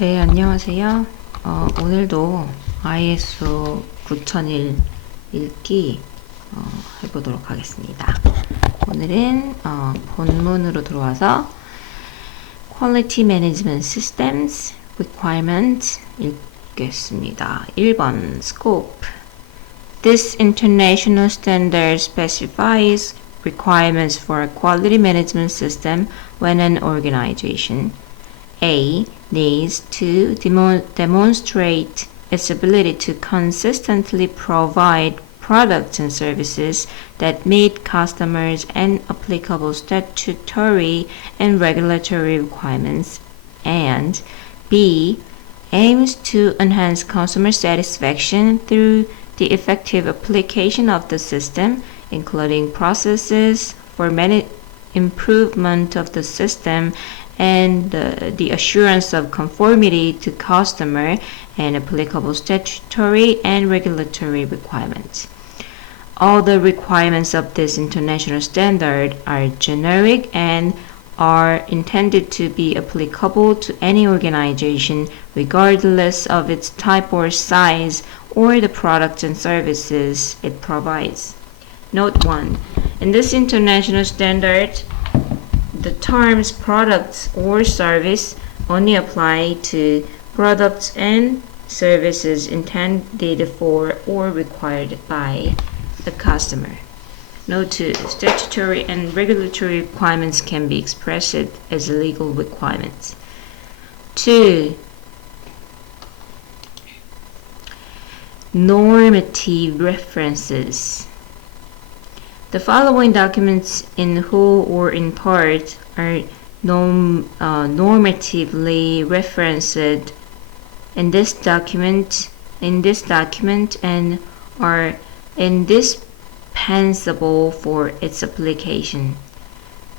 네, 안녕하세요. 오늘도 ISO 9001 읽기 해보도록 하겠습니다. 오늘은 본문으로 들어와서 Quality Management Systems Requirements 읽겠습니다. 1번 Scope. This international standard specifies requirements for a quality management system when an organization A needs to demonstrate its ability to consistently provide products and services that meet customers and applicable statutory and regulatory requirements, and B aims to enhance customer satisfaction through the effective application of the system, including processes for improvement of the system and the assurance of conformity to customer and applicable statutory and regulatory requirements. All the requirements of this international standard are generic and are intended to be applicable to any organization regardless of its type or size or the products and services it provides. Note 1. In this international standard, the terms products or service only apply to products and services intended for or required by the customer. Note 2. Statutory and regulatory requirements can be expressed as legal requirements. 2. Normative references. The following documents in whole or in part are normatively referenced in this document and are indispensable for its application.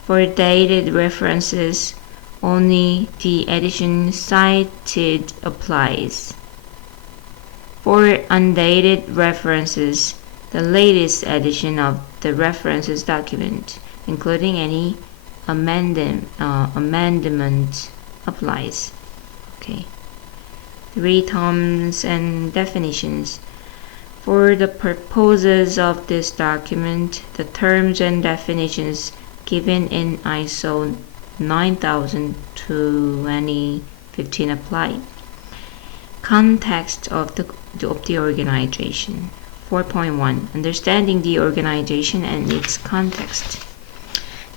For dated references, only the edition cited applies. For undated references, the latest edition of the references document, including any amendment applies. Okay. 3 terms and definitions. For the purposes of this document, the terms and definitions given in ISO 9000:2015 apply. Context of the organization. 4.1. Understanding the organization and its context.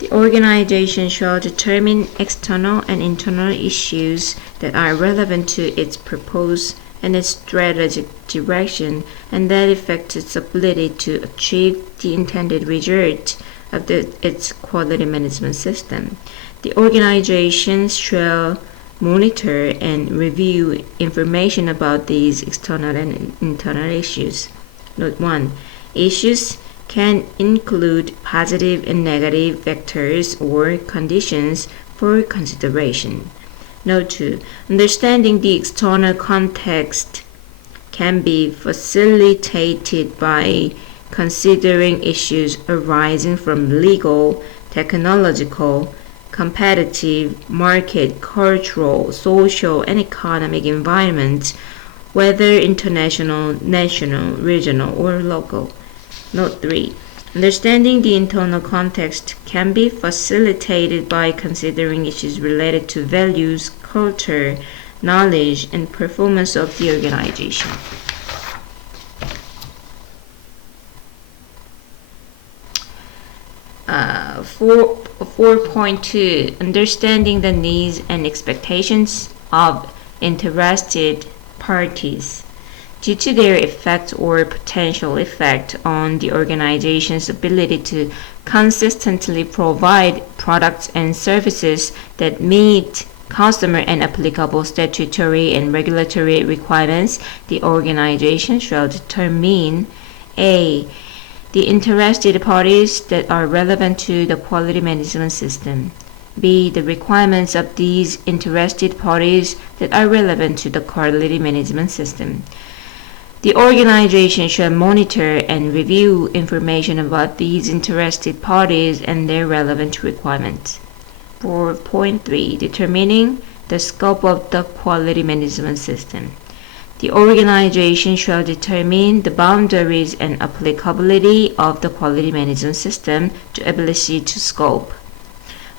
The organization shall determine external and internal issues that are relevant to its purpose and its strategic direction and that affect its ability to achieve the intended result of its quality management system. The organization shall monitor and review information about these external and internal issues. Note 1. Issues can include positive and negative vectors or conditions for consideration. Note 2. Understanding the external context can be facilitated by considering issues arising from legal, technological, competitive, market, cultural, social, and economic environments, whether international, national, regional, or local. Note 3. Understanding the internal context can be facilitated by considering issues related to values, culture, knowledge, and performance of the organization. 4.2. Understanding the needs and expectations of interested parties. Due to their effect or potential effect on the organization's ability to consistently provide products and services that meet customer and applicable statutory and regulatory requirements, the organization shall determine A. the interested parties that are relevant to the quality management system. B. the requirements of these interested parties that are relevant to the quality management system. The organization shall monitor and review information about these interested parties and their relevant requirements. 4.3. Determining the scope of the quality management system. The organization shall determine the boundaries and applicability of the quality management system to ability to scope.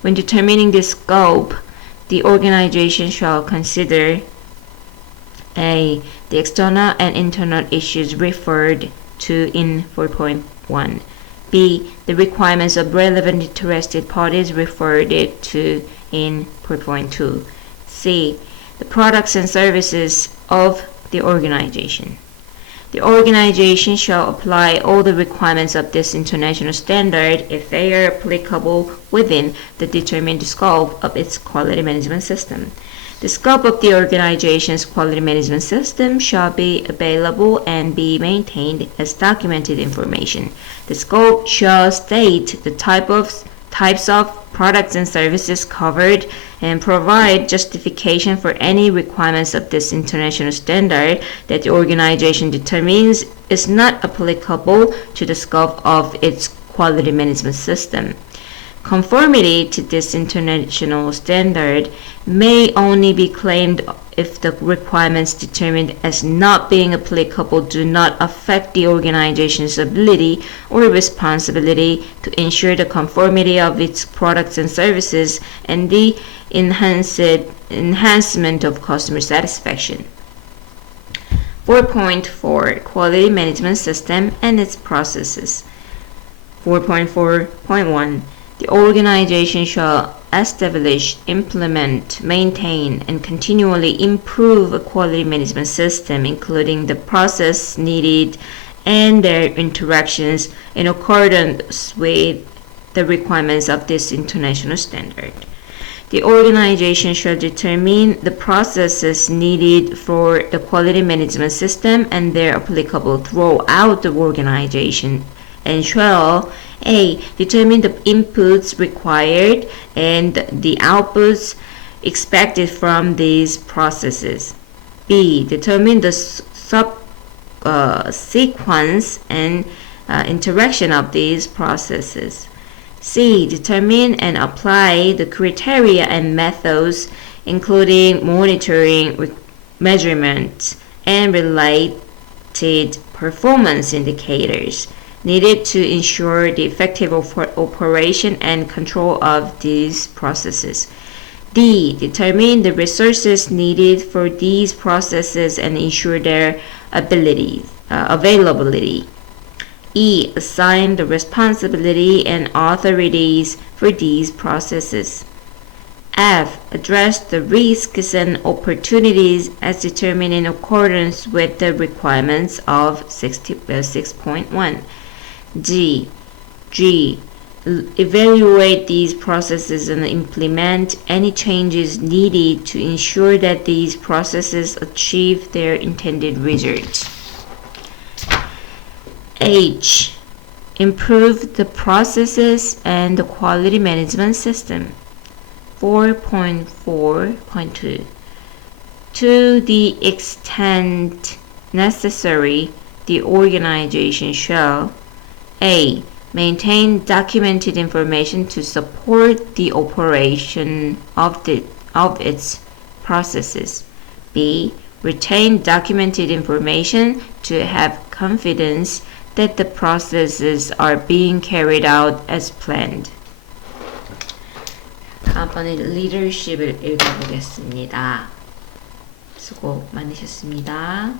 When determining the scope, the organization shall consider A. The external and internal issues referred to in 4.1. B. The requirements of relevant interested parties referred to in 4.2. C. The products and services of the organization. The organization shall apply all the requirements of this international standard if they are applicable within the determined scope of its quality management system. The scope of the organization's quality management system shall be available and be maintained as documented information. The scope shall state the types of products and services covered and provide justification for any requirements of this international standard that the organization determines is not applicable to the scope of its quality management system. Conformity to this international standard may only be claimed if the requirements determined as not being applicable do not affect the organization's ability or responsibility to ensure the conformity of its products and services and the enhancement of customer satisfaction. 4.4 Quality Management System and its Processes. 4.4.1 The organization shall establish, implement, maintain, and continually improve a quality management system, including the process needed and their interactions in accordance with the requirements of this international standard. The organization shall determine the processes needed for the quality management system and their applicable throughout the organization, and shall A. Determine the inputs required and the outputs expected from these processes. B. Determine the sequence and interaction of these processes. C. Determine and apply the criteria and methods, including monitoring, measurement, and related performance indicators needed to ensure the effective operation and control of these processes. D. Determine the resources needed for these processes and ensure their availability. E. Assign the responsibility and authorities for these processes. F. Address the risks and opportunities as determined in accordance with the requirements of 6.1. G. Evaluate these processes and implement any changes needed to ensure that these processes achieve their intended results. H. Improve the processes and the quality management system. 4.4.2 To the extent necessary, the organization shall A. Maintain documented information to support the operation of its processes. B. Retain documented information to have confidence that the processes are being carried out as planned. 다음번에 leadership을 읽어보겠습니다. 수고 많으셨습니다.